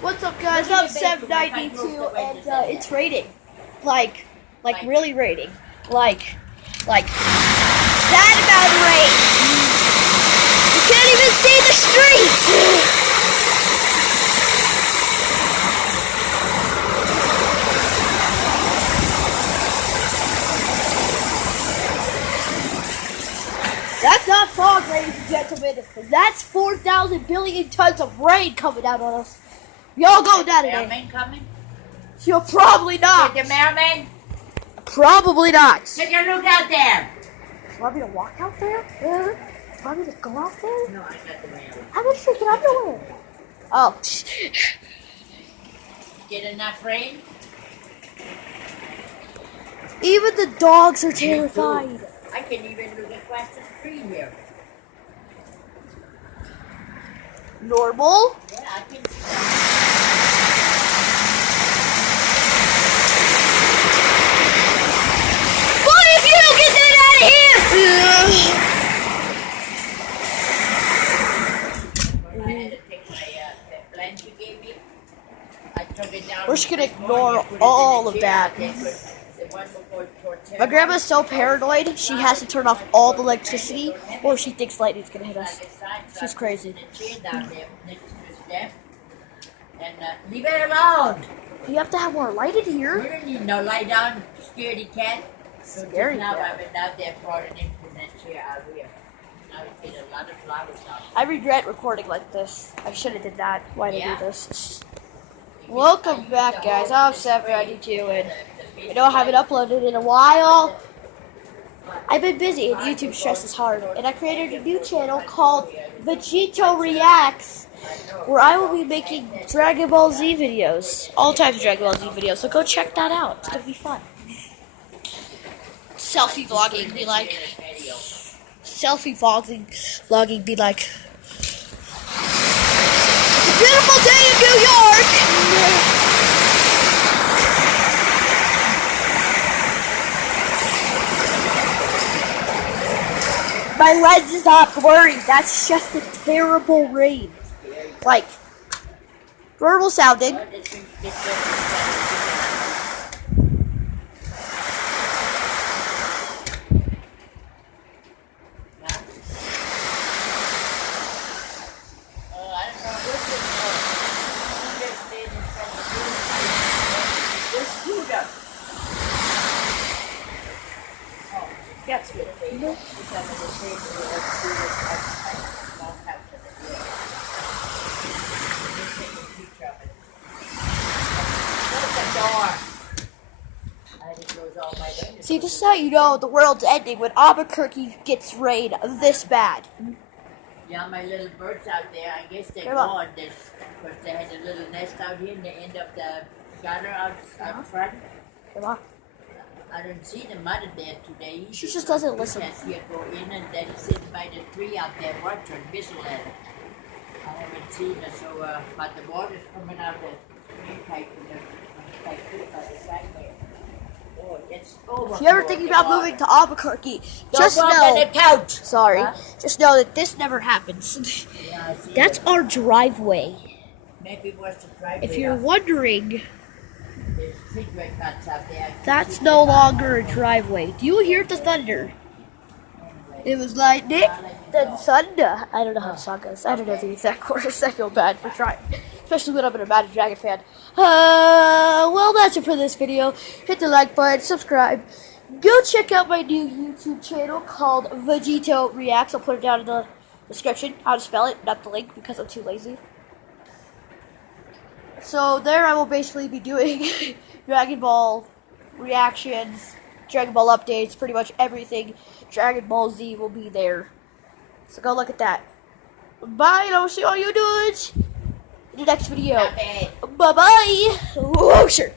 What's up, guys? I'm 792, and it's raining, like really raining, like that amount of rain. You can't even see the streets. That's not fog, ladies and gentlemen. That's 4,000 billion tons of rain coming down on us. We all go down today. Mailman coming? You're probably not. Is the mailman? Probably not. Take a look out there. You want me to walk out there? You want me to go out there? No, I got the mailman. How much freaking underwear? Oh. Get enough rain? Even the dogs are terrified. I can even look across the street here. Normal? Yeah, I can see What if you don't get that out of here? I had to take my that blanket you gave me. I took it down. We're just gonna this morning, ignore put it in all the of chair, that. I think, but the one before tortilla. My grandma's so paranoid, she has to turn off all the electricity, or she thinks lightning's gonna hit us. She's crazy. The chair down there next to the step. And leave it alone. You have to have more light in You here. don't need no lie down, scaredy cat. So Scaredy just now cat. I went out there and brought it into that chair out here. Now we get a lot of flowers out. I regret recording like this. I should have did that. Why did I Yeah. do this? Welcome back, guys. I'm 792, and I know I haven't uploaded in a while. I've been busy, and YouTube stresses hard, and I created a new channel called Vegito Reacts, where I will be making Dragon Ball Z videos, all types of Dragon Ball Z videos. So go check that out. It's gonna be fun. Selfie vlogging be like. Selfie vlogging be like. It's a beautiful day in New York. My lens is not blurry. That's just a terrible rain. Like, normal sounding. Yes. See, this is how you know the world's ending when Albuquerque gets rain this bad. Yeah, my little birds out there, I guess they're Come on. gone this because they had a little nest out here in the end of the gutter out front. Come on. I don't see the mother there today. She just doesn't listen. You can see her go in and then sit by the tree out there watching and whistle at her. I haven't seen her, so but the water's coming out the tree pipe and the pipe by the side there. Oh, it's over. If you're ever thinking about moving to Albuquerque, Don't just walk on the know. couch. Sorry. Huh? Just know that this never happens. Yeah, I see That's that. our driveway. Maybe it was the driveway. If you're out. wondering, There's cigarette butts out there. I can that's see no them. longer a driveway. Do you hear the thunder? It was lightning, then thunder. I don't know how the song goes. I don't know the exact chorus. I feel bad for trying. Especially when I'm an Imagine Dragon fan. Well, that's it for this video. Hit the like button, subscribe. Go check out my new YouTube channel called Vegito Reacts. I'll put it down in the description. How to spell it, not the link, because I'm too lazy. So there I will basically be doing Dragon Ball reactions, Dragon Ball updates, pretty much everything. Dragon Ball Z will be there. So go look at that. Bye, and I will see all you dudes in the next video. Stop it. Bye-bye. Whoosher.